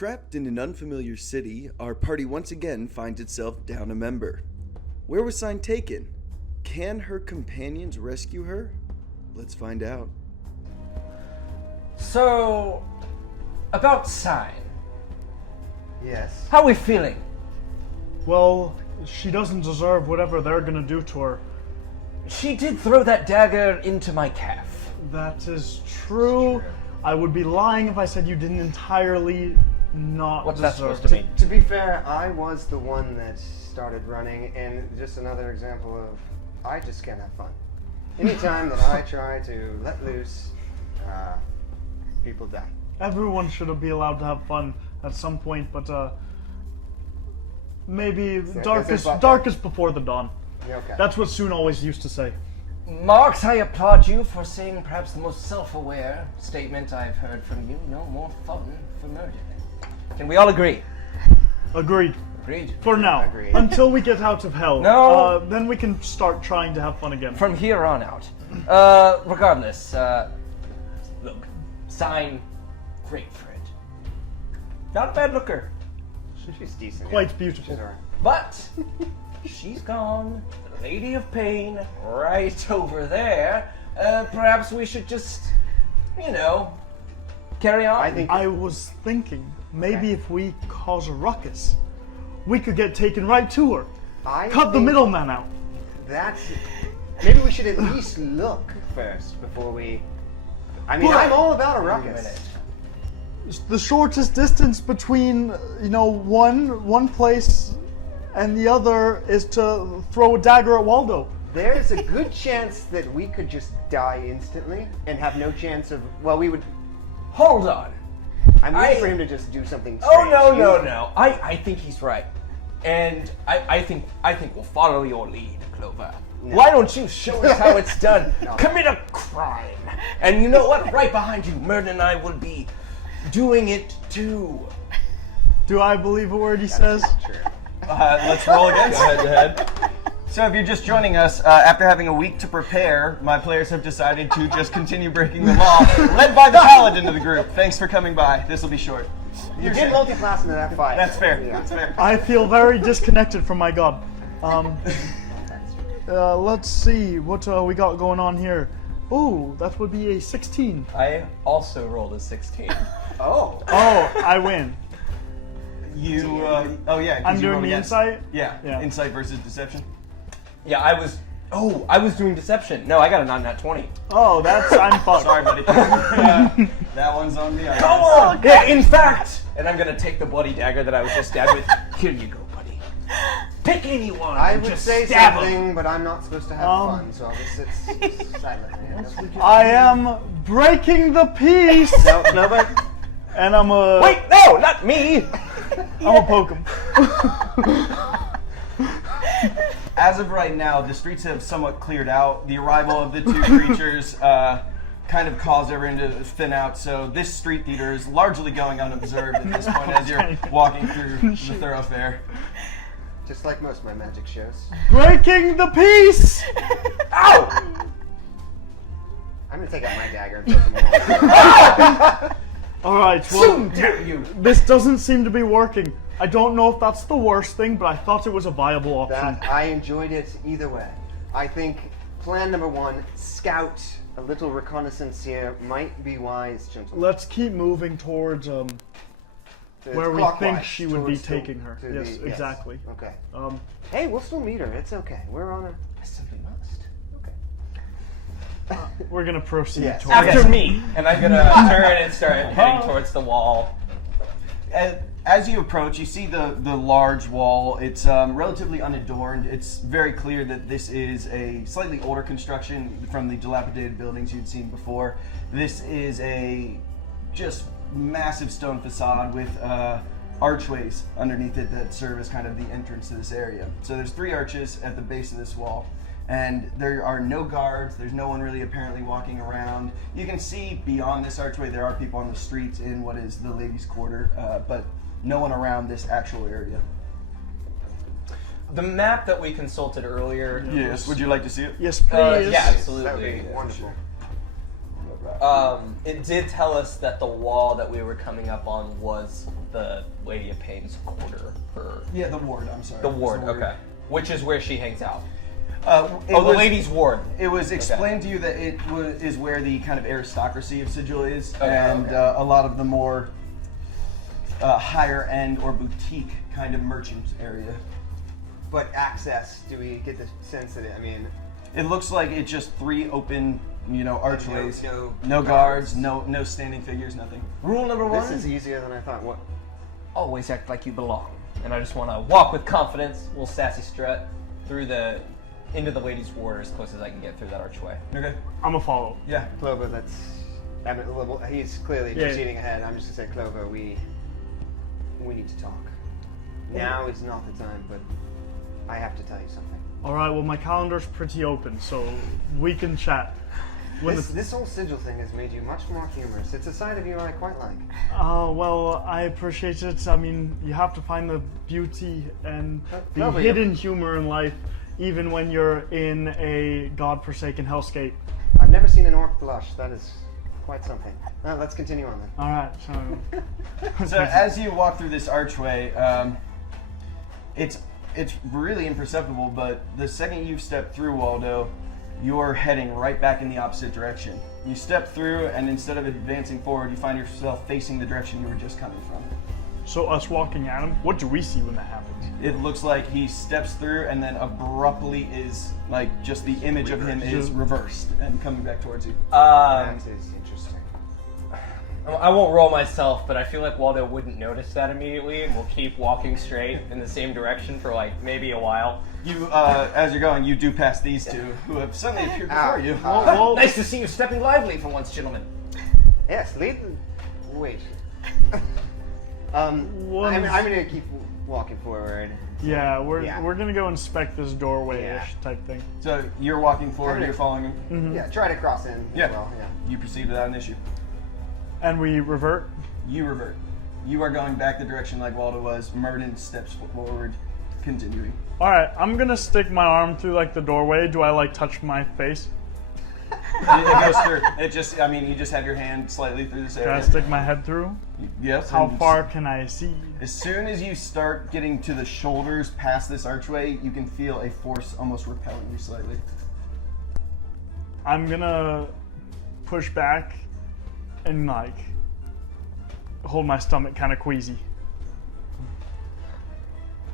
Trapped in an unfamiliar city, our party once again finds itself down a member. Where was Cyne taken? Can her companions rescue her? Let's find out. So, about Cyne. Yes. How are we feeling? Well, she doesn't deserve whatever they're gonna do to her. She did throw that dagger into my calf. That is true. I would be lying if I said you didn't entirely not What's that deserve supposed to it. mean? To be fair, I was the one that started running, and just another example of I just can't have fun. Anytime that I try to let loose, people die. Everyone should be allowed to have fun at some point, but maybe darkest before the dawn. Yeah, okay. That's what Soon always used to say. Marks, I applaud you for saying perhaps the most self-aware statement I've heard from you. No more fun for Myrdon. Can we all agree? Agreed. Agreed. For now. Agreed. Until we get out of hell. No. Then we can start trying to have fun again. From here on out. Regardless, look, Cyne, great friend. Not a bad looker, She's decent. Quite yeah. beautiful. She's alright. but she's gone. The Lady of Pain, right over there. Perhaps we should just, carry on. I think I was thinking, maybe if we cause a ruckus, we could get taken right to her. Cut the think middleman out. That's. Maybe we should at least look first before we. I mean, I'm all about a ruckus. The shortest distance between, one place and the other is to throw a dagger at Waldo. There's a good chance that we could just die instantly and have no chance of. Well, we would. Hold on. I'm waiting for him to just do something strange. Oh no! I think he's right, and I think we'll follow your lead, Clover. No. Why don't you show us how it's done? No. Commit a crime, and you know what? Right behind you, Myrdon and I will be doing it too. Do I believe a word he says? True. Let's roll again. Go ahead. So if you're just joining us, after having a week to prepare, my players have decided to just continue breaking the law, led by the Paladin of the group. Thanks for coming by. This will be short. You did multi-class into that fight. That's fair. Yeah. That's fair. I feel very disconnected from my god. Let's see what we got going on here. Oh, that would be a 16. I also rolled a 16. Oh. Oh, I win. You, oh yeah. 'cause I'm you doing rolled the against- insight? Yeah. Yeah. Insight versus deception. Yeah, I was doing deception. No, I got a 9-20. Oh, I'm fucked. Sorry, buddy. That one's on me. I guess. Come on! Yeah, in fact, and I'm gonna take the bloody dagger that I was just stabbed with. Here you go, buddy. Pick anyone. I and would just say stab something, him. but I'm not supposed to have fun, so I'll just sit silently. I am breaking the peace, No, but and I'm a. Wait, no, not me. I'm gonna poke him. As of right now, the streets have somewhat cleared out. The arrival of the two creatures kind of caused everyone to thin out, so this street theater is largely going unobserved at this point as you're walking through the thoroughfare. just like most of my magic shows, Breaking the peace. Ow! I'm gonna take out my dagger and throw them All right. Well, Damn you. this doesn't seem to be working. I don't know if that's the worst thing, but I thought it was a viable option. That I enjoyed it either way. I think plan number one, scout a little reconnaissance here might be wise, gentlemen. Let's keep moving towards It's where we clockwise, think she would be towards taking her. to Yes, the- exactly. Okay. Um, Hey, we'll still meet her. It's okay. We're on a. I simply must. Okay. we're gonna proceed Yes. towards. After me. And I'm gonna turn and start heading towards the wall. As you approach, you see the large wall. It's relatively unadorned. It's very clear that this is a slightly older construction from the dilapidated buildings you'd seen before. This is a just massive stone facade with archways underneath it that serve as kind of the entrance to this area. So there's 3 arches at the base of this wall. And there are no guards, there's no one really apparently walking around. You can see beyond this archway there are people on the streets in what is the ladies' quarter, but no one around this actual area. The map that we consulted earlier. Yes, would you like to see it? Yes, please. Yeah, absolutely. That would be wonderful. It did tell us that the wall that we were coming up on was the Lady of Pain's quarter. Yeah, the ward. I'm sorry. The ward. Okay. Which is where she hangs out. The lady's ward. It was explained to you that it is where the kind of aristocracy of Sigil is, Okay, and okay. A lot of the more higher end or boutique kind of merchant area. But access, do we get the sense that It looks like it's just 3 open, archways. No guards, no standing figures, nothing. Rule number 1. This is easier than I thought. What? Always act like you belong. And I just want to walk with confidence, little sassy strut, into the lady's ward as close as I can get through that archway. Okay. I'm a follow. Yeah. Clover, he's clearly Yeah. proceeding ahead. I'm just gonna say, Clover, we need to talk. Now is not the time, but I have to tell you something. All right. Well, my calendar's pretty open, so we can chat. This whole sigil thing has made you much more humorous. It's a side of you I quite like. Well, I appreciate it. I mean, you have to find the beauty and the Clover, hidden humor in life, even when you're in a godforsaken hellscape. I've never seen an orc blush. That is quite something. Let's continue on then. All right. So as you walk through this archway, it's really imperceptible, but the second you step through, Waldo, you're heading right back in the opposite direction. You step through, and instead of advancing forward, you find yourself facing the direction you were just coming from. So us walking at him, what do we see when that happens? It looks like he steps through and then abruptly is, just the image of him is reversed and coming back towards you. That is interesting. I won't roll myself, but I feel like Waldo wouldn't notice that immediately, and we'll keep walking straight in the same direction for maybe a while. You, as you're going, you do pass these two, who have suddenly appeared before you. Well, Nice to see you stepping lively for once, gentlemen. Yes, wait. What I'm is- gonna keep walking forward. yeah, we're Yeah. gonna go inspect this doorway-ish Yeah. type thing. So you're walking forward, you're following him. Mm-hmm. Yeah, try to cross in Yeah. as well. Yeah. You proceed without an issue. And we revert. You revert. You are going back the direction like Waldo was. Myrdon steps forward, continuing. All right, I'm gonna stick my arm through the doorway. Do I touch my face? It goes through. It just, you just have your hand slightly through this Can I area. stick my head through? Yes. How and far can I see? As soon as you start getting to the shoulders past this archway, you can feel a force almost repelling you slightly. I'm gonna push back and hold my stomach kind of queasy.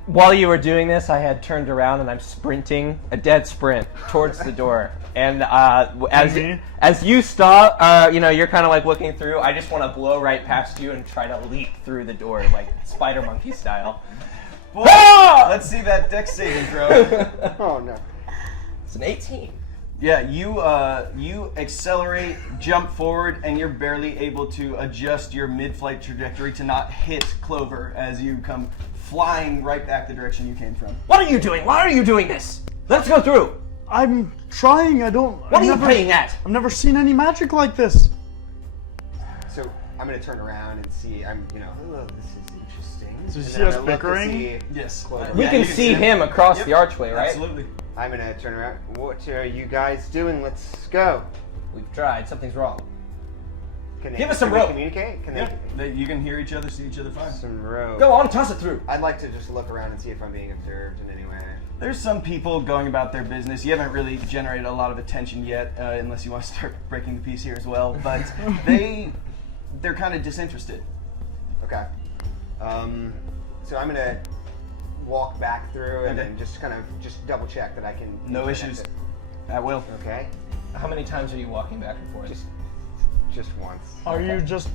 While you were doing this, I had turned around and I'm sprinting, a dead sprint, towards the door. And as you stop, you're kind of looking through, I just want to blow right past you and try to leap through the door, spider monkey style. Let's see that dex saving throw. Oh no. It's an 18. Yeah, you accelerate, jump forward, and you're barely able to adjust your mid-flight trajectory to not hit Clover as you come flying right back the direction you came from. What are you doing? Why are you doing this? Let's go through. I'm trying. What are you playing at? I've never seen any magic like this. So I'm gonna turn around and see. Oh, this is interesting. So you And see then us I'm gonna look to bickering? see Yes. Clover. We Yeah, can you see him across the archway, right? Absolutely. I'm gonna turn around. What are you guys doing? Let's go. We've tried. Something's wrong. Give us some can rope. They communicate? Can You can hear each other, see each other fine. some rope? Go on, toss it through. I'd like to just look around and see if I'm being observed in any way. There's some people going about their business. You haven't really generated a lot of attention yet, unless you want to start breaking the peace here as well. But they're kind of disinterested. Okay. So I'm gonna walk back through and Okay. then just double check that I can. No connect issues. it. At will. Okay. How many times are you walking back and forth? Just once. Are you just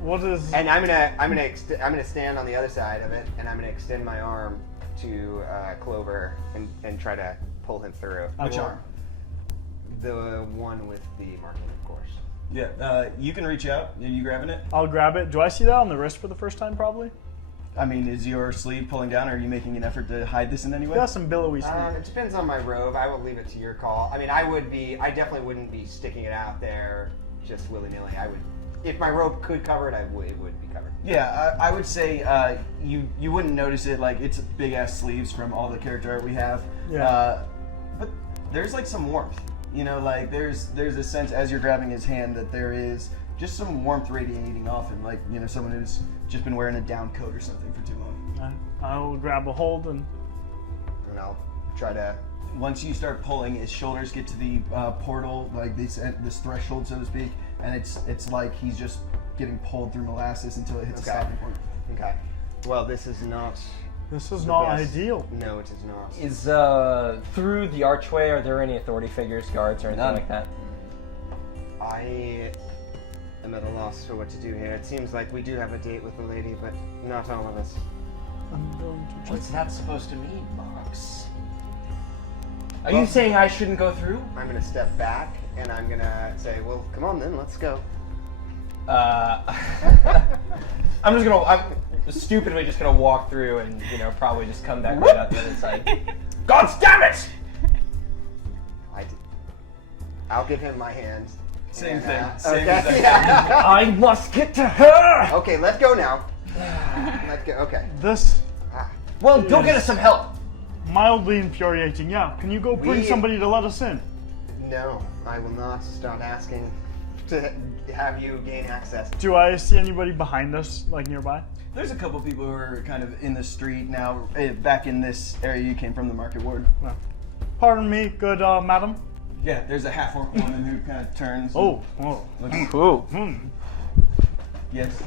what is? And I'm gonna stand on the other side of it, and I'm gonna extend my arm to Clover and try to pull him through. Which arm? The one with the marking, of course. Yeah, you can reach out. Are you grabbing it? I'll grab it. Do I see that on the wrist for the first time? Probably. Is your sleeve pulling down, or are you making an effort to hide this in any way? Got some billowy sleeve. It depends on my robe. I will leave it to your call. I definitely wouldn't be sticking it out there just willy-nilly. If my robe could cover it, it would be covered. Yeah, I would say you wouldn't notice it. It's big ass sleeves from all the character art we have. Yeah. But there's some warmth. You know, like there's a sense as you're grabbing his hand that there is just some warmth radiating off him, like, you know, someone who's just been wearing a down coat or something for too long. I'll grab a hold and I'll try to. Once you start pulling, his shoulders get to the portal, like this threshold, so to speak, and it's like he's just getting pulled through molasses until it hits a stopping point. Okay. Well, this is not. this is the not best. ideal. No, it is not. Is through the archway, are there any authority figures, guards, or anything None. like that? I am at a loss for what to do here. It seems like we do have a date with the lady, but not all of us. I'm going to check. What's that supposed to mean, Mox? Are you saying I shouldn't go through? I'm gonna step back and I'm gonna say, well, come on then, let's go. I'm stupidly just gonna walk through and, you know, probably just come back right out the other side. God damn it! I'll give him my hand. Same And, thing. Same okay. exact Yeah. I must get to her! Okay, let's go now. Let's go. Okay. This Well, go get us some help. mildly infuriating. Yeah, can you go bring We- somebody to let us in? No, I will not start asking to have you gain access. Do I see anybody behind us, like nearby? There's a couple people who are kind of in the street now, back in this area you came from, the market ward. No. Pardon me, good madam. Yeah, there's a half-orc woman who kind of turns. Oh. Looks, Cool. yes.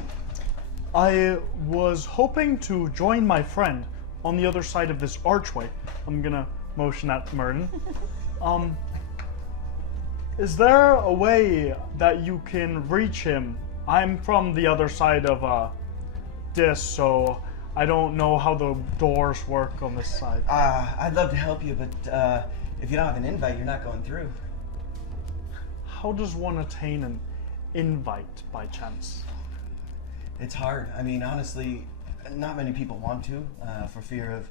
I was hoping to join my friend on the other side of this archway. I'm gonna motion at Myrdon. Is there a way that you can reach him? I'm from the other side of this, so I don't know how the doors work on this side. I'd love to help you, but if you don't have an invite, you're not going through. How does one attain an invite by chance? It's hard. I mean, honestly, not many people want to, for fear of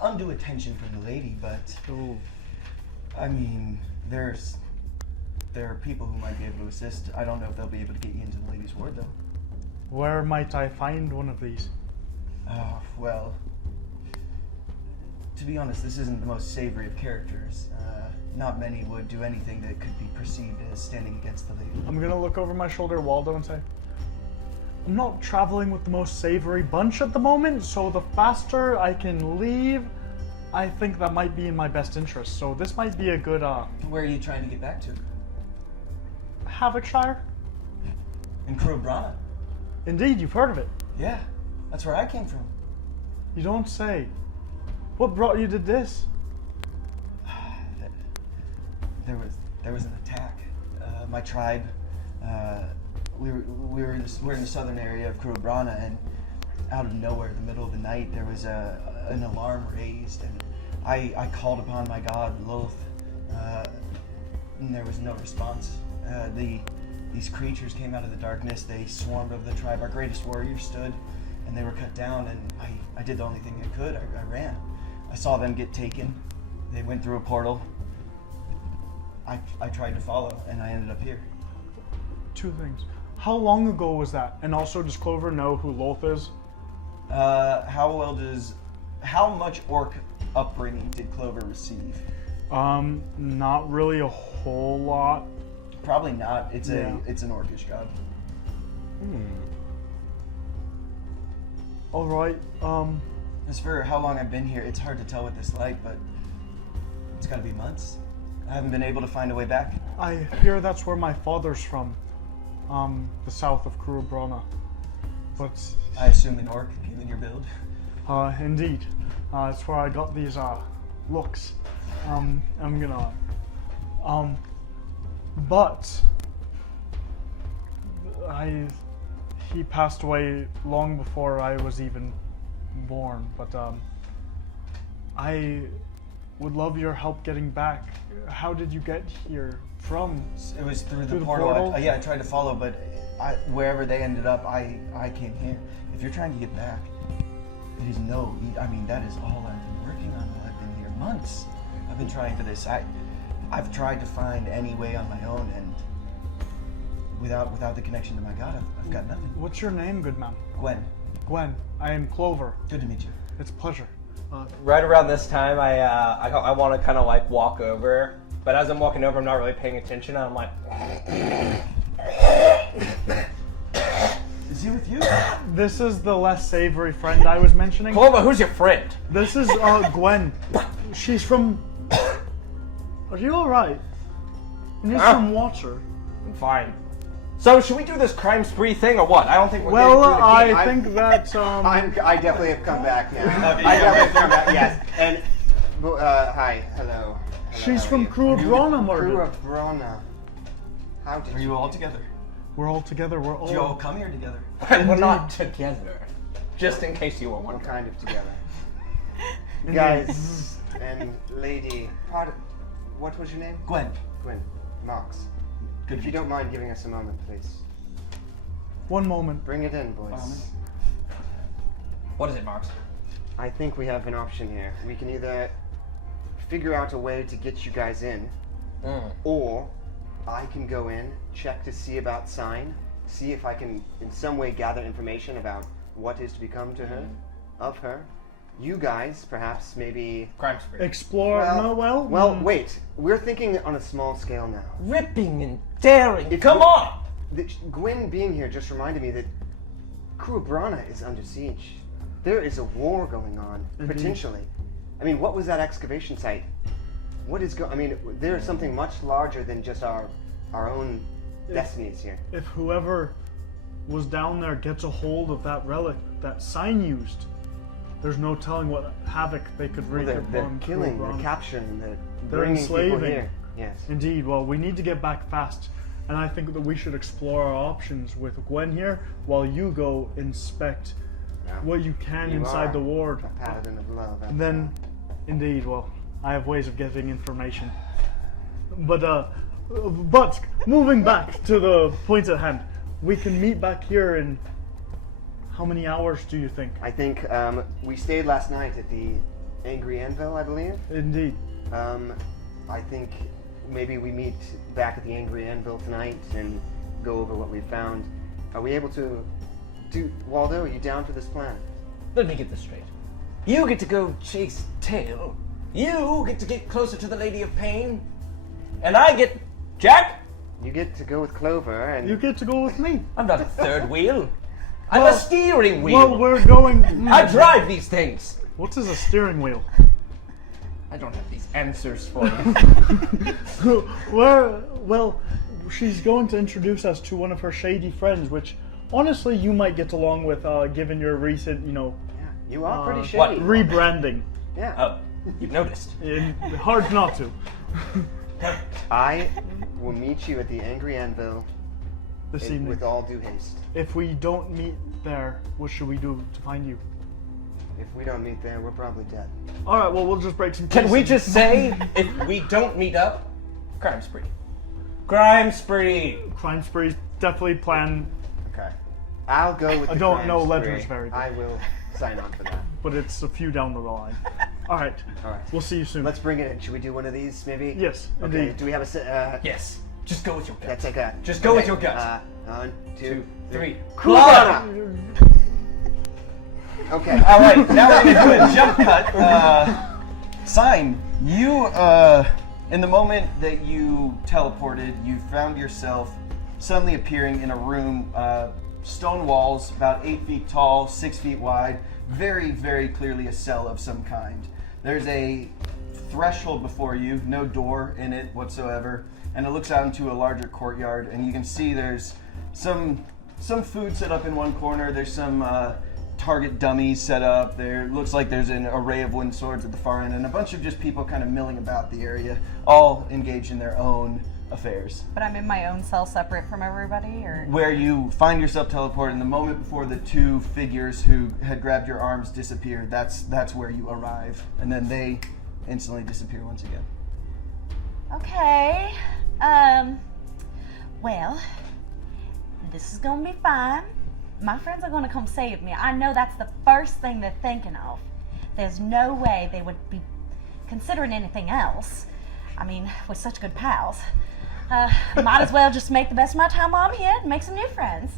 undue attention from the lady, but Ooh. I mean, there are people who might be able to assist. I don't know if they'll be able to get you into the lady's ward, though. Where might I find one of these? Oh, well, to be honest, this isn't the most savory of characters. Not many would do anything that could be perceived as standing against the lady. I'm gonna look over my shoulder at Waldo and say, I'm not traveling with the most savory bunch at the moment, so the faster I can leave, I think that might be in my best interest. So this might be a good, Where are you trying to get back to? Havocshire? In Cruib Brana. Indeed, you've heard of it. Yeah, that's where I came from. You don't say. What brought you to this? There was an attack. My tribe, we're in the southern area of Cruib Brana, and out of nowhere, in the middle of the night, there was an alarm raised, and I called upon my god Lilith, and there was no response. These creatures came out of the darkness. They swarmed over the tribe. Our greatest warriors stood, and they were cut down. And I did the only thing I could. I ran. I saw them get taken. They went through a portal. I tried to follow, and I ended up here. Two things. How long ago was that? And also, does Clover know who Lolth is? How much orc upbringing did Clover receive? Not really a whole lot. Probably not. It's Yeah. it's an orcish god. All right. As for how long I've been here, it's hard to tell with this light, but it's got to be months. I haven't been able to find a way back. I hear that's where my father's from. The south of Cruib Brana. But, I assume an orc came in your build. indeed. It's where I got these, looks. I'm gonna, but, he passed away long before I was even born, but, I would love your help getting back. How did you get here from? It was through the Through the portal. portal? Yeah, I tried to follow, but wherever they ended up, I came here. If you're trying to get back, that is all I've been working on while I've been here. Months. I've been trying for this. I've tried to find any way on my own, and without the connection to my god, I've got nothing. What's your name, good man? Gwen, Gwen. I am Clover. good to meet you. It's a pleasure. Right around this time, I want to kind of like walk over, but as I'm walking over, I'm not really paying attention. I'm like, Is he with you? This is the less savory friend I was mentioning. Clover, who's your friend? This is Gwen. She's from. Are you alright? You need some water. I'm fine. So, should we do this crime spree thing or what? I don't think we're Well, getting through the game. I think that I definitely have come back now. I definitely have come back. Yes. And hi, hello. she's from Cruib Brana, Myrdon. Cruib Brana. How did Are you all together? We're all together. We're Did you all all. come here together? We're not together. Just in case you were What wondering. kind of together? Guys and lady, what was your name? Gwen. Gwen. Marks. Good If you don't mind giving us a moment, please. One moment. Bring it in, boys. What is it, Marks? I think we have an option here. We can either figure out a way to get you guys in, or I can go in, check to see about Cyne, see if I can in some way gather information about what is to become to her, of her. You guys, perhaps, maybe... Crime spree. Explore. Wait. We're thinking on a small scale now. Ripping and daring. Come on! Gwen being here just reminded me that Cruib Brana is under siege. There is a war going on, potentially. I mean, what was that excavation site? What is there is something much larger than just our own destinies here. If whoever was down there gets a hold of that relic that Cyne used, there's no telling what havoc they could wreak They're upon killing, Cruib they're Brana. capturing, they're They're bringing people enslaving. here. Yes. Indeed. Well, we need to get back fast, and I think that we should explore our options with Gwen here, while you go inspect what you can You inside are the ward. a paladin of love. And then, indeed, well, I have ways of getting information. But moving back to the point at hand, we can meet back here in how many hours do you think? I think we stayed last night at the Angry Anvil, I believe. Indeed. I think maybe we meet back at the Angry Anvil tonight and go over what we found. Are we able to do... Waldo, are you down for this plan? Let me get this straight. You get to go chase tail. You get to get closer to the Lady of Pain. And I get... Jack? You get to go with Clover and... You get to go with me. I'm not a third wheel. I'm a steering wheel. Well, we're going... I drive these things. What is a steering wheel? I don't have these answers for you. Well, she's going to introduce us to one of her shady friends, which honestly you might get along with, given your recent, Yeah, you are pretty shady. what? rebranding. Yeah. Oh, you've noticed. Hard not to. I will meet you at the Angry Anvil This evening. with all due haste. If we don't meet there, what should we do to find you? If we don't meet there, we're probably dead. Alright, well, we'll just break some Can we pieces. just say, if we don't meet up, crime spree. Crime spree. Crime spree, definitely plan, Okay. I'll go with I the don't crime know spree. Ledger's very good. I will sign on for that. but it's a few down the line. Alright, All right. we'll see you soon. Let's bring it in. Should we do one of these, maybe? Yes, Okay. indeed. Do we have a... Yes. Just go with your gut. Let's take a... Just go with your gut. 1, 2, 2, 3. Clover! Okay. All right, now we're gonna do a jump cut. Cyne, you, in the moment that you teleported, you found yourself suddenly appearing in a room, stone walls, about 8 feet tall, 6 feet wide, very, very clearly a cell of some kind. There's a threshold before you, no door in it whatsoever, and it looks out into a larger courtyard, and you can see there's some food set up in one corner, there's some target dummies set up. There looks like there's an array of wooden swords at the far end, and a bunch of just people kind of milling about the area, all engaged in their own affairs. But I'm in my own cell separate from everybody, or? Where you find yourself teleported in the moment before the two figures who had grabbed your arms disappeared, that's where you arrive, and then they instantly disappear once again. Okay. Well, this is gonna be fine. My friends are gonna come save me. I know that's the first thing they're thinking of. There's no way they would be considering anything else. I mean, we're such good pals. Might as well just make the best of my time while I'm here and make some new friends.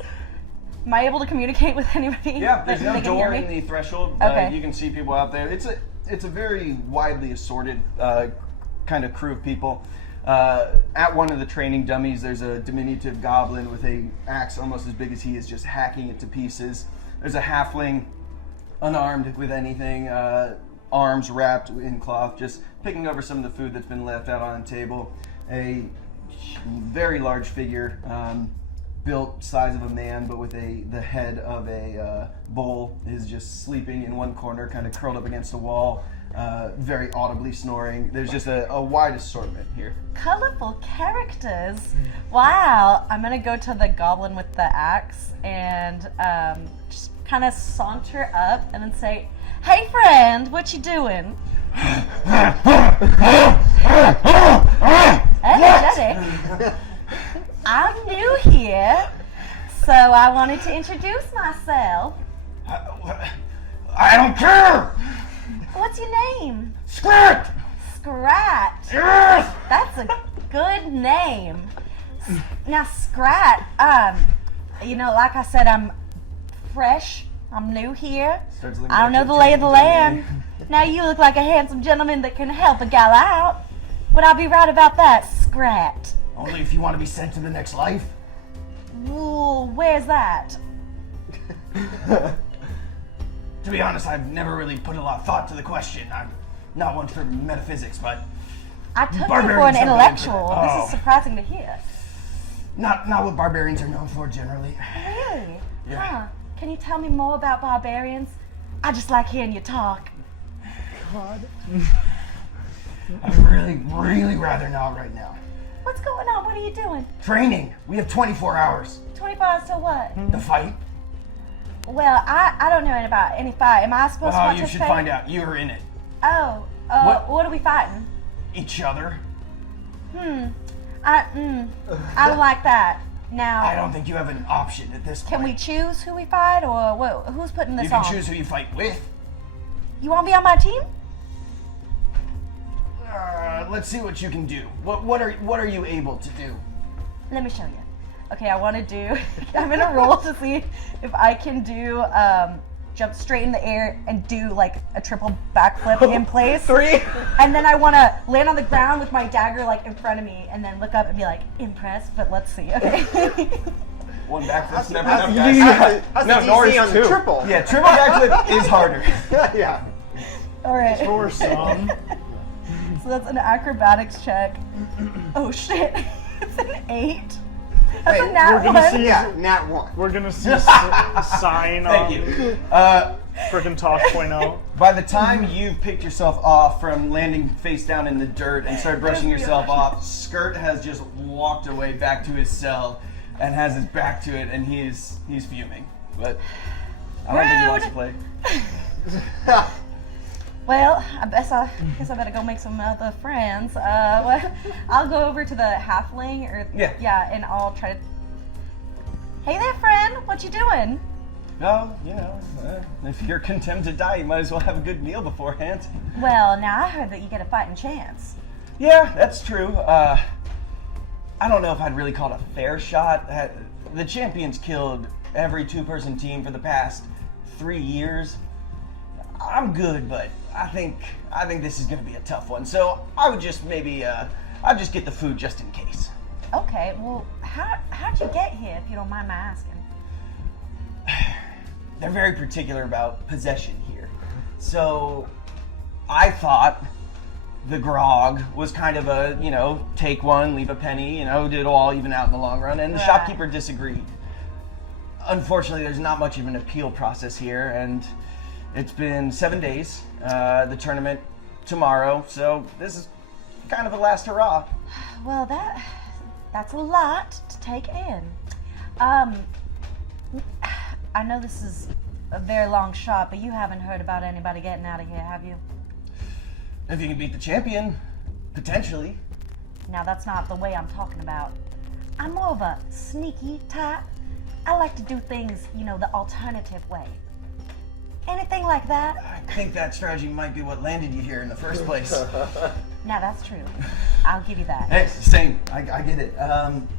Am I able to communicate with anybody? Yeah, there's They no can hear door me? in the threshold. Okay. You can see people out there. It's a very widely assorted kind of crew of people. At one of the training dummies, there's a diminutive goblin with a axe almost as big as he is, just hacking it to pieces. There's a halfling, unarmed with anything, arms wrapped in cloth, just picking over some of the food that's been left out on the table. A very large figure, built size of a man, but with the head of a bull, is just sleeping in one corner, kind of curled up against a wall, very audibly snoring. There's just a wide assortment here. Colorful characters. Wow. I'm gonna go to the goblin with the axe and just kind of saunter up and then say, "Hey friend, what you doing?" Energetic. I'm new here, so I wanted to introduce myself. I don't care! What's your name? Scrat! Scrat. Yes! That's a good name. Now, Scrat, like I said, I'm fresh. I'm new here. I don't know the lay of the land. Now, you look like a handsome gentleman that can help a gal out. Would I be right about that, Scrat? Only if you want to be sent to the next life. Well, where's that? To be honest, I've never really put a lot of thought to the question. I'm not one for metaphysics, but I took you for Barbarians an are intellectual. good. This Oh. is surprising to hear. not what barbarians are known for generally. Really? Yeah. Huh. Can you tell me more about barbarians? I just like hearing you talk. God. I'd really rather not right now. What's going on? What are you doing? Training. We have 24 hours. 24 hours till what? The fight. Well, I don't know about any fight. Am I supposed to Oh, participate? you should find out. You're in it. Oh, what are we fighting? Each other. I don't like that. Now, I don't think you have an option at this point. can we choose who we fight, or what, who's putting this You can on? choose who you fight with. You want to be on my team? Let's see what you can do. What are you able to do? Let me show you. Okay, I want to do. I'm gonna roll to see if I can do jump straight in the air and do like a triple backflip in place. 3. And then I want to land on the ground with my dagger like in front of me, and then look up and be like impressed. But let's see. Okay. One backflip's never How's enough, guys. the No, DC Norris on the too. triple? Yeah, triple backflip is harder. Yeah. All right. Or some. So that's an acrobatics check. Oh shit! It's an 8. That's Wait, a nat we're gonna one. see- Yeah, nat 1. We're gonna see Cyne Thank on you. frickin' Talk.0. By the time you've picked yourself off from landing face down in the dirt and start brushing yourself off, Skirt has just walked away back to his cell and has his back to it, and he's fuming. But I don't think he wants to play. Well, I guess I better go make some other friends. Well, I'll go over to the halfling, and I'll try to. Hey there, friend. What you doing? No, if you're condemned to die, you might as well have a good meal beforehand. Well, now I heard that you get a fighting chance. Yeah, that's true. I don't know if I'd really call it a fair shot. The champions killed every 2-person team for the past 3 years. I'm good, but I think this is going to be a tough one. So I would just maybe I'd just get the food just in case. Okay. Well, how'd you get here, if you don't mind my asking? They're very particular about possession here. So I thought the grog was kind of a, take one, leave a penny, it'll all even out in the long run. And the Right. shopkeeper disagreed. Unfortunately, there's not much of an appeal process here, and it's been 7 days. The tournament tomorrow, so this is kind of a last hurrah. Well, that's a lot to take in. I know this is a very long shot, but you haven't heard about anybody getting out of here, have you? If you can beat the champion, potentially. Now, that's not the way I'm talking about. I'm more of a sneaky type. I like to do things, the alternative way. Anything like that? I think that strategy might be what landed you here in the first place. Now, that's true. I'll give you that. Hey, same. I get it.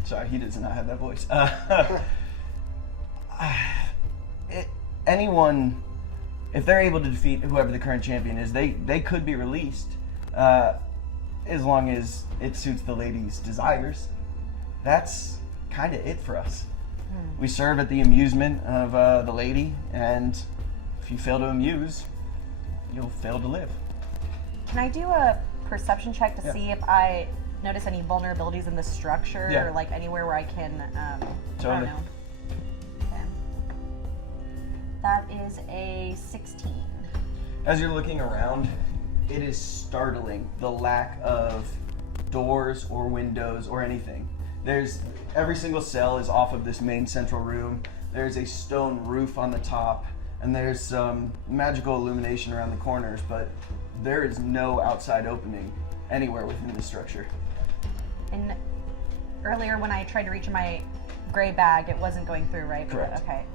Sorry, he does not have that voice. Anyone, if they're able to defeat whoever the current champion is, they could be released. as long as it suits the lady's desires. That's kind of it for us. We serve at the amusement of the lady, and if you fail to amuse, you'll fail to live. Can I do a perception check to Yeah. see if I notice any vulnerabilities in the structure Yeah. or like anywhere where I can, I Totally. don't know. Okay. That is a 16. As you're looking around, it is startling the lack of doors or windows or anything. Every single cell is off of this main central room. There's a stone roof on the top, and there's some magical illumination around the corners, but there is no outside opening anywhere within the structure. And earlier when I tried to reach my gray bag, it wasn't going through, right? Correct. Okay.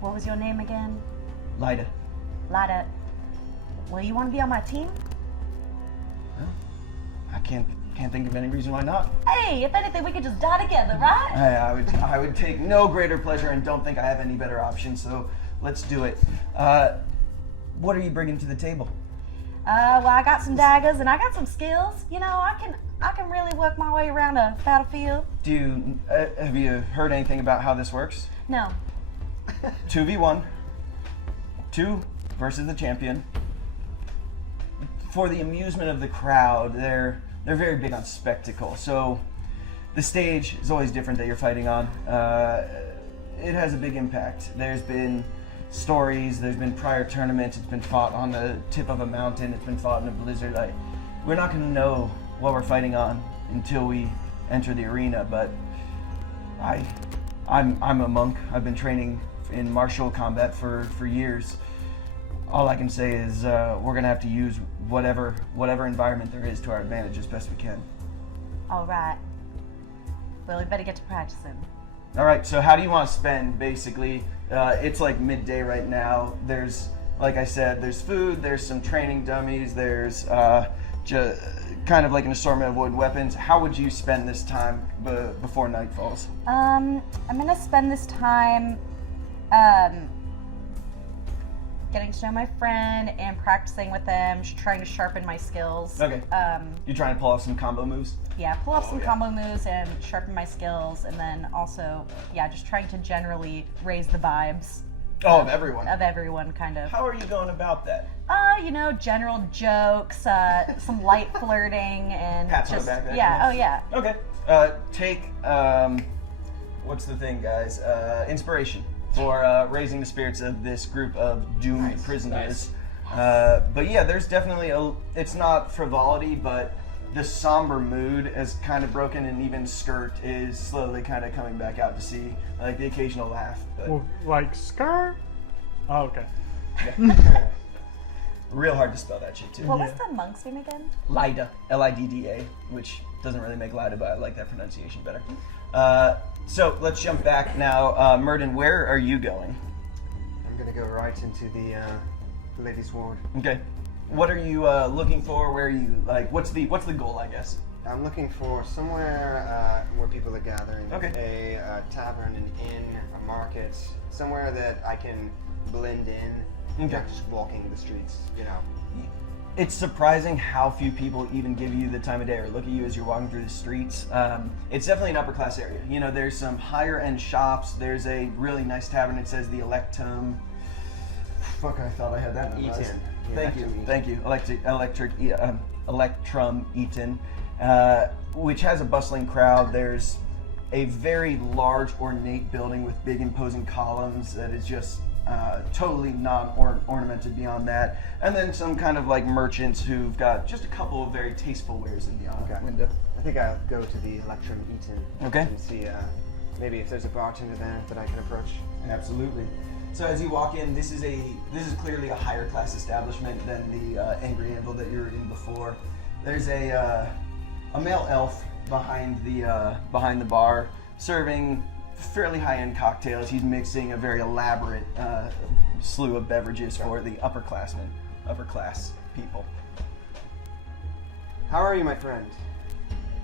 What was your name again? Lyda. Lada. Well, you want to be on my team? I can't think of any reason why not. Hey, if anything, we could just die together, right? I would take no greater pleasure and don't think I have any better option, so let's do it. What are you bringing to the table? Well, I got some daggers and I got some skills. You know, I can really work my way around a battlefield. Have you heard anything about how this works? No. 2v1, 2 versus the champion. For the amusement of the crowd, they're very big on spectacle. So the stage is always different that you're fighting on. It has a big impact. There's been stories, there's been prior tournaments, it's been fought on the tip of a mountain, it's been fought in a blizzard. We're not gonna know what we're fighting on until we enter the arena, but I'm a monk. I've been training in martial combat for years. All I can say is we're gonna have to use whatever environment there is to our advantage as best we can. All right. Well, we better get to practicing. All right, so how do you want to spend, basically? It's like midday right now. There's, like I said, there's food, there's some training dummies, there's kind of like an assortment of wooden weapons. How would you spend this time before night falls? I'm gonna spend this time getting to know my friend and practicing with them, trying to sharpen my skills. Okay. You're trying to pull off some combo moves? Yeah, pull off some combo moves and sharpen my skills, and then also, yeah, just trying to generally raise the vibes. Of everyone? Of everyone, kind of. How are you going about that? You know, general jokes, some light flirting, and Pats on just the back there? yeah, oh yeah. Okay. Take, what's the thing, guys? Inspiration for raising the spirits of this group of doomed prisoners. But yeah, there's definitely it's not frivolity, but the somber mood is kind of broken, and even Skirt is slowly kind of coming back out to see like the occasional laugh. But Well, like skirt? Oh, okay. real hard to spell that shit too. What was the monk's name again? Lyda, L-I-D-D-A, which doesn't really make Lyda, but I like that pronunciation better. So let's jump back now. Myrdon, where are you going? I'm gonna go right into the ladies' ward. Okay. What are you looking for? Where are you, like, what's the goal, I guess? I'm looking for somewhere where people are gathering. Okay. A tavern, an inn, a market, somewhere that I can blend in. Okay. Not just walking the streets, you know. It's surprising how few people even give you the time of day or look at you as you're walking through the streets. It's definitely an upper class area. You know, there's some higher end shops. There's a really nice tavern. It says the Electum. Fuck, I thought I had that memorized. Eaton. Thank you. Electrum Eaton, which has a bustling crowd. There's a very large, ornate building with big, imposing columns that is just totally non-ornamented beyond that. And then some kind of like merchants who've got just a couple of very tasteful wares in the window. I think I'll go to the Electrum Eaton. Okay. And see maybe if there's a bartender there that I can approach. Absolutely. So as you walk in, this is clearly a higher class establishment than the Angry Anvil that you were in before. There's a male elf behind the bar, serving fairly high-end cocktails. He's mixing a very elaborate slew of beverages for the upper class people. How are you, my friend?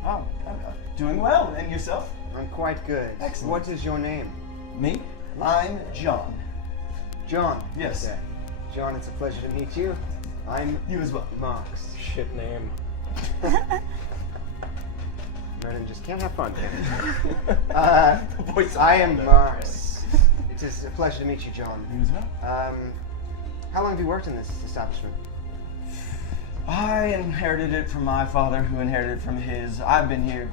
Oh, I'm doing well. And yourself? I'm quite good. Excellent. What is your name? Me? I'm John. John. Yes. Okay. John, it's a pleasure to meet you. I'm You as well. Marks. Shit name. Myrdon just can't have fun, can he? Voice of I am Waldo. Marks. It is a pleasure to meet you, John. You as well. How long have you worked in this establishment? I inherited it from my father, who inherited it from his. I've been here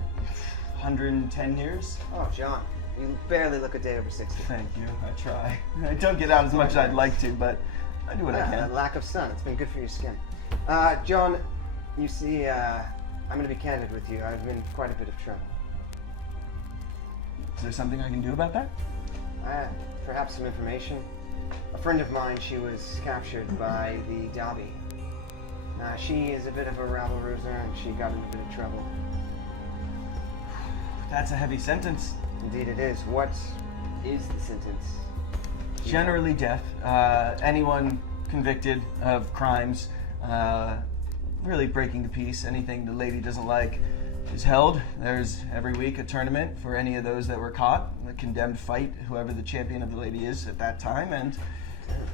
110 years. Oh, John, you barely look a day over 60. Thank you. I try. I don't get out as much as I'd like to, but I do what I Yeah, can. lack of sun. It's been good for your skin. John, you see, I'm going to be candid with you. I've been in quite a bit of trouble. Is there something I can do about that? Perhaps some information. A friend of mine, she was captured by the Dobby. She is a bit of a rabble-rouser, and she got in a bit of trouble. That's a heavy sentence. Indeed it is. What is the sentence? Generally death. Anyone convicted of crimes, really breaking the peace, anything the lady doesn't like, is held. There's every week a tournament for any of those that were caught. The condemned fight whoever the champion of the lady is at that time, and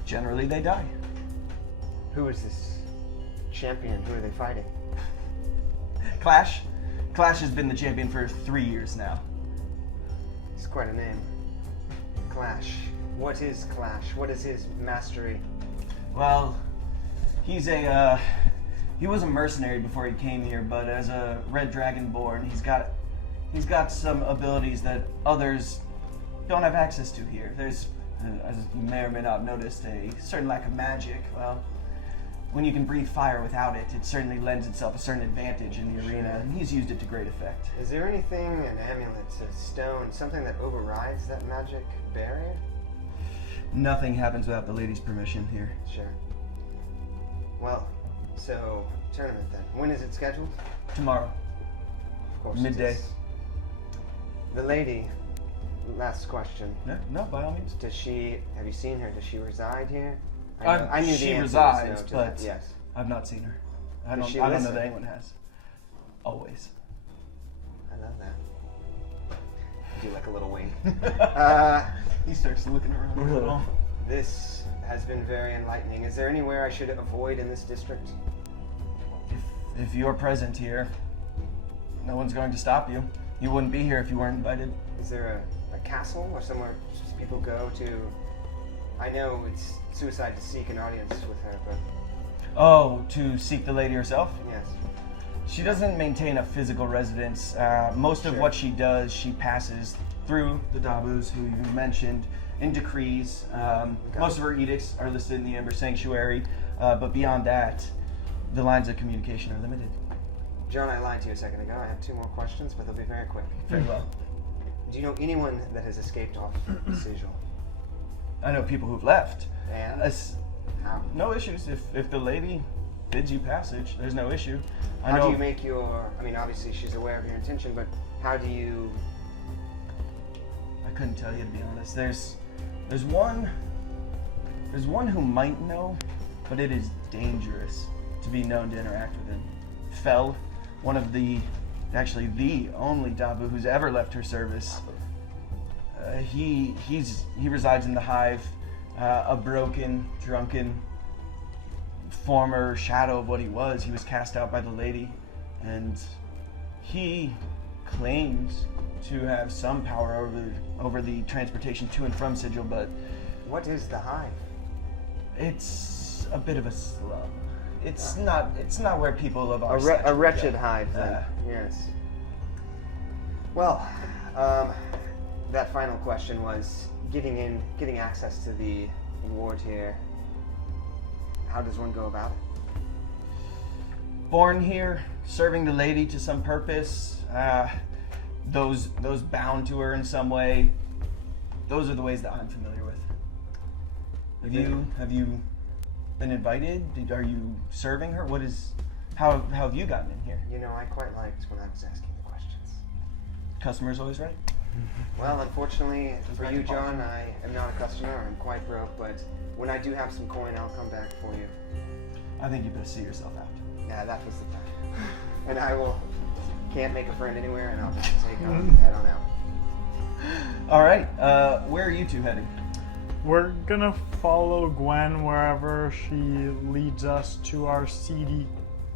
generally they die. Who is this champion? Who are they fighting? Clash. Clash has been the champion for 3 years now. It's quite a name. Clash. What is Clash? What is his mastery? Well, he was a mercenary before he came here, but as a Red Dragon born, he's got some abilities that others don't have access to here. There's, as you may or may not have noticed, a certain lack of magic. Well, when you can breathe fire without it, it certainly lends itself a certain advantage in the arena, and he's used it to great effect. Is there anything, an amulet, a stone, something that overrides that magic barrier? Nothing happens without the lady's permission here. Sure. Well, so, tournament then. When is it scheduled? Tomorrow. Of course. Midday. It is. The lady, last question. No, by all means. Have you seen her? Does she reside here? I knew the she answer was resides, no to but that, yes. I've not seen her. I Does don't she know listen? that anyone has. Always. I love that. Do like a little wink. He starts looking around a little. This has been very enlightening. Is there anywhere I should avoid in this district? If you're present here, no one's going to stop you. You wouldn't be here if you weren't invited. Is there a castle or somewhere people go to? I know it's suicide to seek an audience with her, but Oh, to seek the lady herself? yes. She doesn't maintain a physical residence. Most of Sure. what she does, she passes through the Dabus, who you mentioned, in decrees. Most of her edicts are listed in the Ember Sanctuary, but beyond that, the lines of communication are limited. John, I lied to you a second ago. I have 2 more questions, but they'll be very quick. Very well. Do you know anyone that has escaped off the sigil? I know people who've left. And how? No issues. If the lady bids you passage, there's no issue. How do you make your? I mean, obviously she's aware of your intention, but how do you? I couldn't tell you, to be honest. There's one who might know, but it is dangerous to be known to interact with him. Fell, one of the only Dabu who's ever left her service. He resides in the Hive, a broken, drunken, former shadow of what he was. He was cast out by the lady, and he claims to have some power over the transportation to and from Sigil, but What is the Hive? it's a bit of a slum. It's not where people of our A stature wretched go. hive, then. Yes. Well, that final question was getting access to the ward here. How does one go about it? Born here, serving the lady to some purpose. Those bound to her in some way. Those are the ways that I'm familiar with. Have you been invited? Are you serving her? How have you gotten in here? You know, I quite liked when I was asking the questions. Customer's always right. Well, unfortunately for back you, to John, I am not a customer. I'm quite broke, but when I do have some coin, I'll come back for you. I think you better see yourself out. Yeah, that was the plan. And I can't make a friend anywhere, and I'll just head on out. All right. Where are you two heading? We're gonna follow Gwen wherever she leads us to our seedy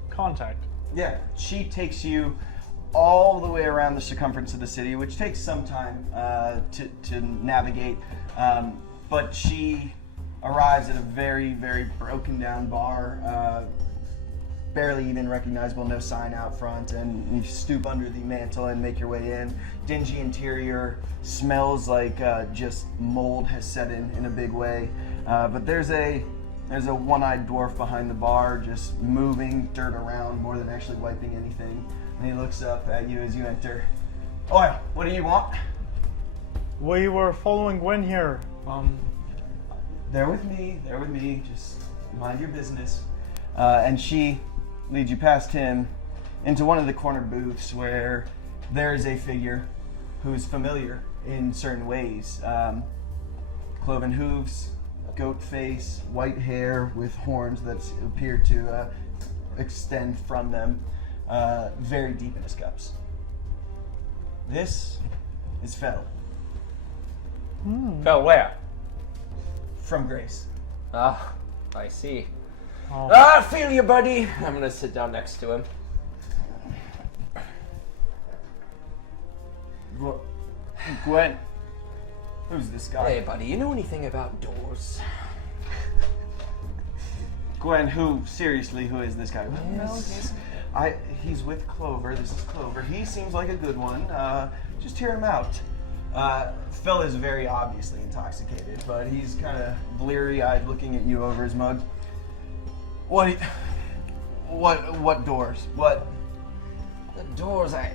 contact. Yeah, she takes you all the way around the circumference of the city, which takes some time to navigate. But she arrives at a very, very broken down bar, barely even recognizable, no sign out front, and you stoop under the mantle and make your way in. Dingy interior, smells like just mold has set in a big way. But there's a one-eyed dwarf behind the bar, just moving dirt around more than actually wiping anything. And he looks up at you as you enter. Oh, what do you want? We were following Gwen here. They're with me, just mind your business. And she leads you past him into one of the corner booths where there is a figure who's familiar in certain ways. Cloven hooves, goat face, white hair with horns that appear to extend from them, very deep in his cups. This is Fel. Fell where? From Grace. Ah, I see. Oh. I feel you, buddy. I'm gonna sit down next to him. Gwen, who's this guy? Hey, buddy, you know anything about doors? Gwen, seriously, who is this guy? He's with Clover. This is Clover. He seems like a good one. Just hear him out. Phil is very obviously intoxicated, but he's kind of bleary-eyed looking at you over his mug. What doors? What? The doors, it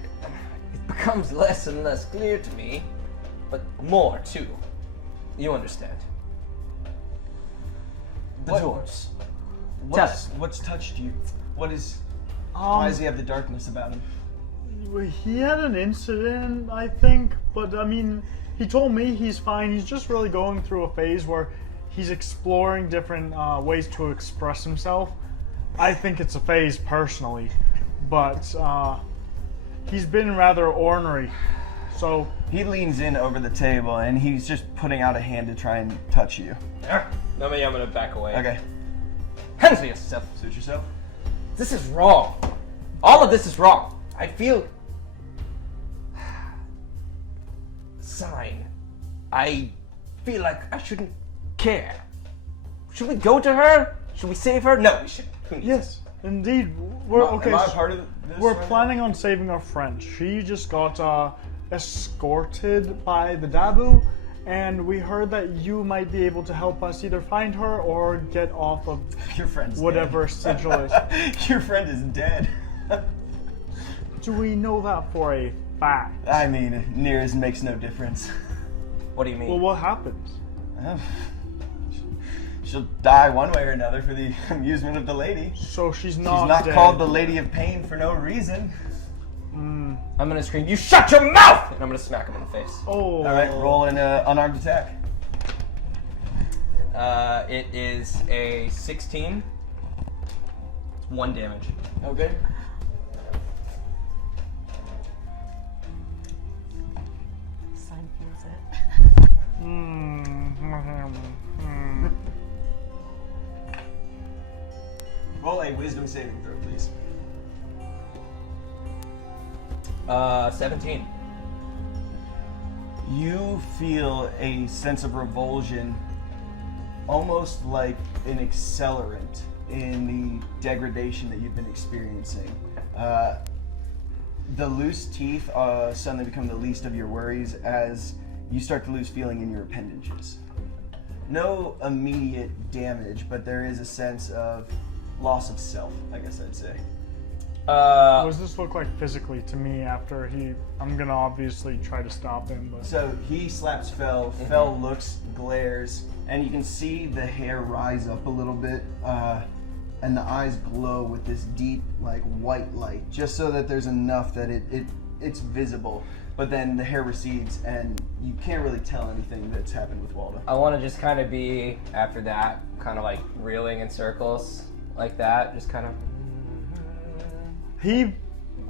becomes less and less clear to me, but more too. You understand. The doors. What's touched you? Why does he have the darkness about him? He had an incident, I think, but I mean, he told me he's fine. He's just really going through a phase where he's exploring different ways to express himself. I think it's a phase personally, but he's been rather ornery. So he leans in over the table and he's just putting out a hand to try and touch you. No, maybe I'm gonna back away. Okay. Hands to yourself. Suit yourself. This is wrong. All of this is wrong. I feel... Cyne. I feel like I shouldn't care. Should we go to her? Should we save her? No, we shouldn't. yes, indeed. We're okay. Am I part of this? We're right planning on saving our friend. She just got escorted by the Dabu, and we heard that you might be able to help us either find her or get off of Your friend's whatever dead. sigil is. Your friend is dead. Do we know that for a fact? I mean, near as makes no difference. What do you mean? Well, what happens? She'll die one way or another for the amusement of the lady. So she's She's not not dead. called the Lady of Pain for no reason. I'm gonna scream, "You shut your mouth!" And I'm gonna smack him in the face. Oh. All right, roll an unarmed attack. It is a 16. It's 1 damage. Okay. Cyne feels it. Roll a wisdom saving throw, please. 17. You feel a sense of revulsion, almost like an accelerant in the degradation that you've been experiencing. The loose teeth suddenly become the least of your worries as you start to lose feeling in your appendages. No immediate damage, but there is a sense of loss of self, I guess I'd say. What does this look like physically to me after I'm gonna obviously try to stop him, but... So he slaps Fel. Fel looks, glares, and you can see the hair rise up a little bit, and the eyes glow with this deep, like, white light, just so that there's enough that it's visible. But then the hair recedes, and you can't really tell anything that's happened with Waldo. I want to just kind of be, after that, kind of like reeling in circles like that. Just kind of He...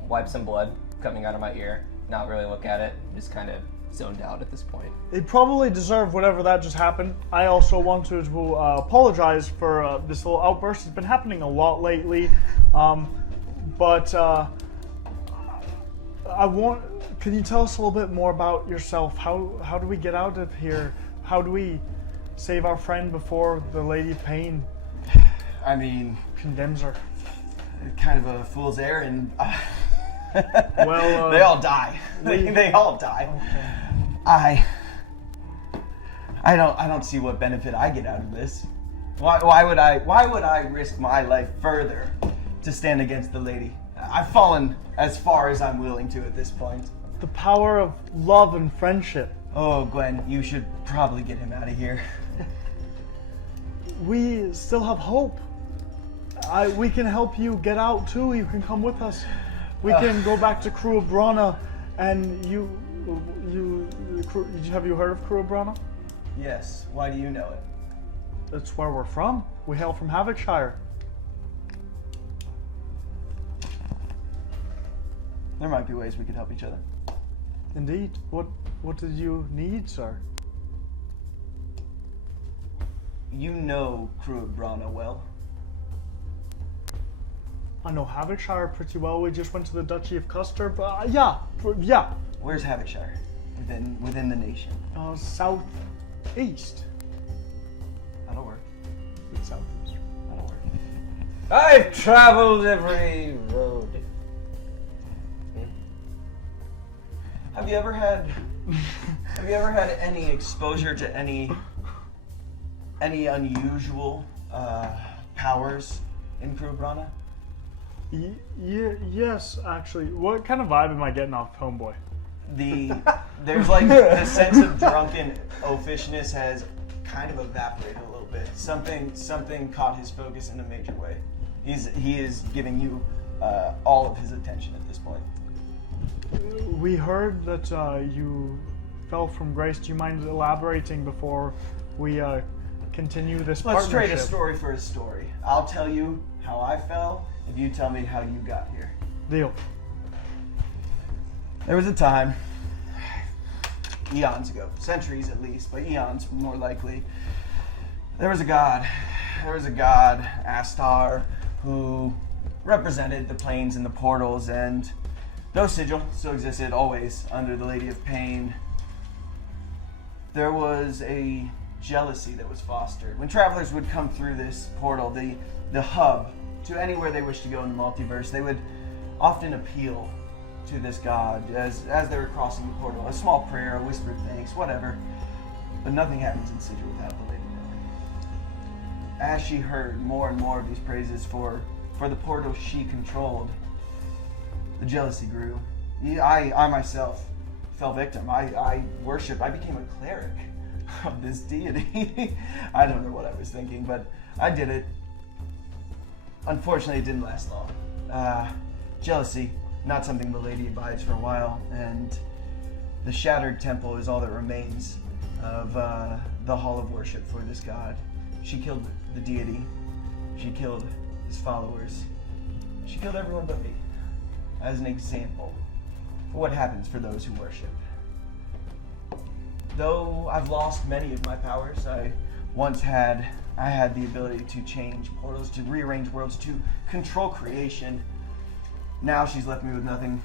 wipe some blood coming out of my ear. Not really look at it. Just kind of zoned out at this point. They probably deserve whatever that just happened. I also wanted to apologize for this little outburst. It's been happening a lot lately, but can you tell us a little bit more about yourself? How do we get out of here? How do we save our friend before the Lady of Pain I mean, condemns her? kind of a fool's errand. Well, they all die. They all die. Okay. I don't see what benefit I get out of this. Why would I risk my life further to stand against the lady? I've fallen as far as I'm willing to at this point. The power of love and friendship. Oh, Gwen, you should probably get him out of here. We still have hope. We can help you get out too. You can come with us. We can go back to Cruib Brana, and have you heard of Cruib Brana? Yes. Why do you know it? That's where we're from. We hail from Havocshire. There might be ways we could help each other. Indeed. What did you need, sir? You know Cruib Brana well. I know Havocshire pretty well. We just went to the Duchy of Custer, but yeah. Where's Havocshire? Within the nation. Southeast. That'll work. Southeast. That'll work. I've traveled every road. Have you ever had any exposure to any unusual powers in Cruib Brana? Yes, actually. What kind of vibe am I getting off Homeboy? There's like the sense of drunken oafishness has kind of evaporated a little bit. Something caught his focus in a major way. He is giving you all of his attention at this point. We heard that you fell from grace. Do you mind elaborating before we continue this Let's partnership? trade a story for a story. I'll tell you how I fell if you tell me how you got here. Deal. There was a time, eons ago, centuries at least, but eons more likely. There was a god, Astar, who represented the planes and the portals, and no sigil still existed, always under the Lady of Pain. There was a jealousy that was fostered. When travelers would come through this portal, the hub, to anywhere they wished to go in the multiverse, they would often appeal to this god as they were crossing the portal. A small prayer, a whispered thanks, whatever. But nothing happens in Sigil without the Lady knowing. As she heard more and more of these praises for the portal she controlled, the jealousy grew. I myself fell victim. I became a cleric of this deity. I don't know what I was thinking, but I did it. Unfortunately, it didn't last long. Jealousy, not something the lady abides for a while, and the shattered temple is all that remains of the hall of worship for this god. She killed the deity. She killed his followers. She killed everyone but me, as an example for what happens for those who worship. Though I've lost many of my powers, I had the ability to change portals, to rearrange worlds, to control creation. Now she's left me with nothing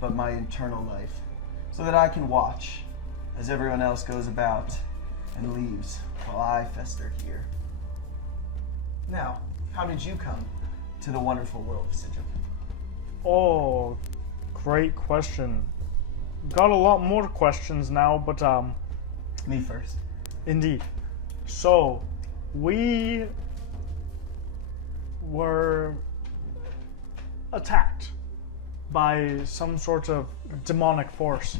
but my eternal life, so that I can watch as everyone else goes about and leaves while I fester here. Now, how did you come to the wonderful world of Sigil? Oh, great question. Got a lot more questions now, but Me first. indeed. So, we were attacked by some sort of demonic force,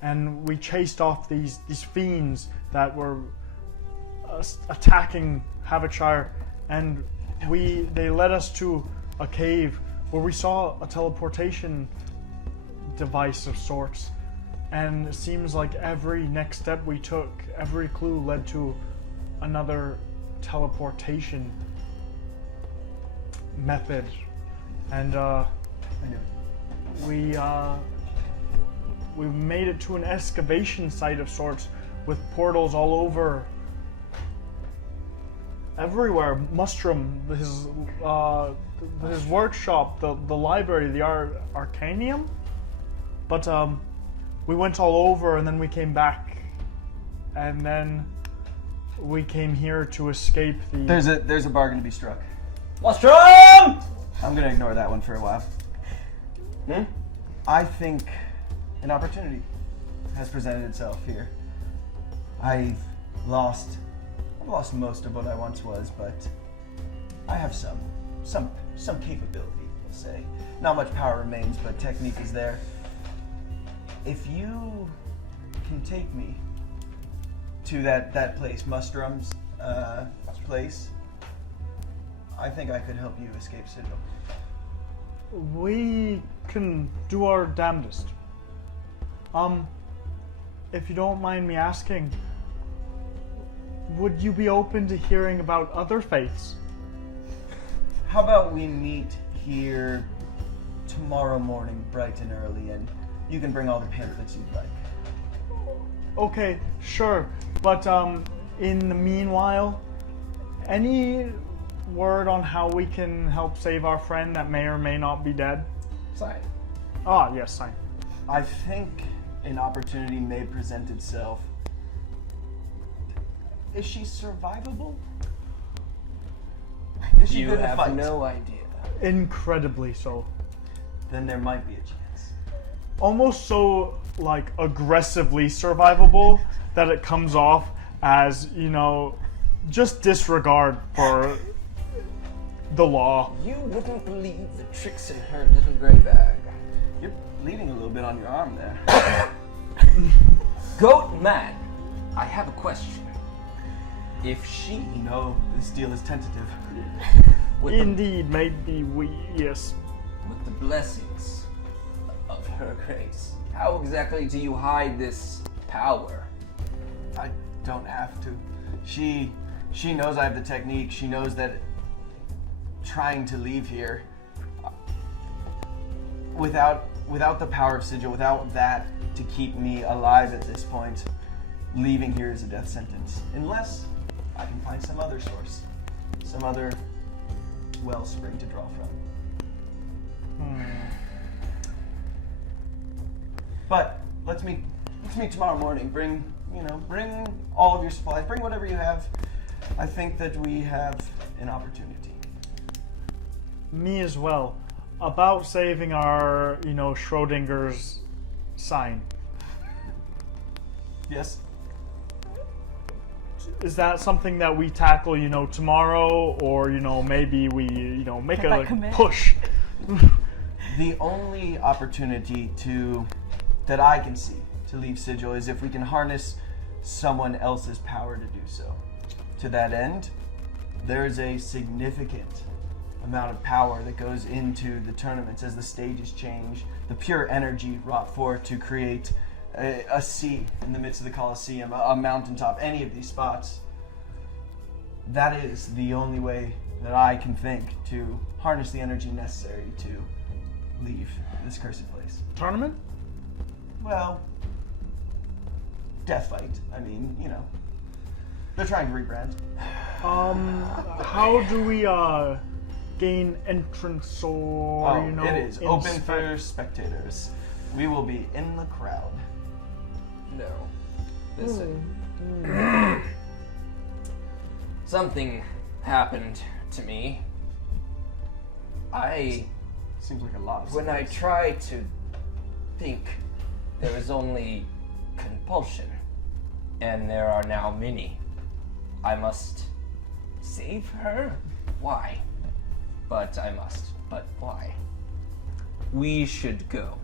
and we chased off these fiends that were attacking Havocshire, and they led us to a cave where we saw a teleportation device of sorts, and it seems like every next step we took, every clue led to another teleportation method, and I knew it. we made it to an excavation site of sorts with portals all over. Everywhere. Mustrum, his workshop, the library, the Arcanium. But we went all over and then we came back. And then we came here to escape the... There's a bargain to be struck. Mustrum! I'm gonna ignore that one for a while. I think an opportunity has presented itself here. I've lost most of what I once was, but I have some capability, we'll say. Not much power remains, but technique is there. If you can take me to that place, Mustrum's place, I think I could help you escape Sigil. We can do our damnedest. If you don't mind me asking, would you be open to hearing about other faiths? How about we meet here tomorrow morning, bright and early, and you can bring all the pamphlets you'd like. Okay, sure. But in the meanwhile, any word on how we can help save our friend that may or may not be dead? Cyne. Ah, yes, Cyne. I think an opportunity may present itself. Is she survivable? Is she You good to have fight? no idea. Incredibly so. Then there might be a chance. Almost so, like, aggressively survivable that it comes off as, just disregard for the law. You wouldn't believe the tricks in her little gray bag. You're bleeding a little bit on your arm there. Goat man, I have a question. If she, You know, this deal is tentative. with Indeed, maybe yes. with the blessings of her grace, how exactly do you hide this power? I don't have to. She knows I have the technique. She knows that trying to leave here without the power of Sigil, without that to keep me alive at this point, leaving here is a death sentence. Unless I can find some other source, some other wellspring to draw from. But let's meet tomorrow morning. Bring all of your supplies. Bring whatever you have. I think that we have an opportunity. Me as well. About saving our, Schrodinger's Cyne. Yes. Is that something that we tackle, tomorrow, or maybe we, make If I a commit. push? The only opportunity that I can see to leave Sigil is if we can harness someone else's power to do so. To that end, there's a significant amount of power that goes into the tournaments as the stages change. The pure energy wrought forth to create a sea in the midst of the Colosseum, a mountaintop, any of these spots. That is the only way that I can think to harness the energy necessary to leave this cursed place. Tournament? Well, death fight. I mean, they're trying to rebrand. How do we, gain entrance or, It is open inspect- for spectators. We will be in the crowd. No. Listen. Something happened to me. Seems like a lot of When I space. try to think, there is only compulsion, and there are now many. I must save her? Why? But I must. But why? We should go.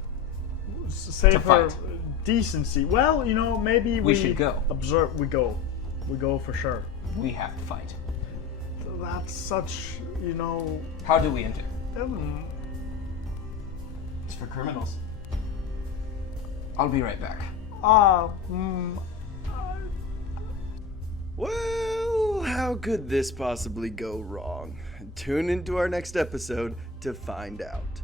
Save To for fight. decency. Well, maybe We should go. Observe. We go. We go for sure. We have to fight. That's such, How do we enter? It's for criminals. I'll be right back. Well, how could this possibly go wrong? Tune into our next episode to find out.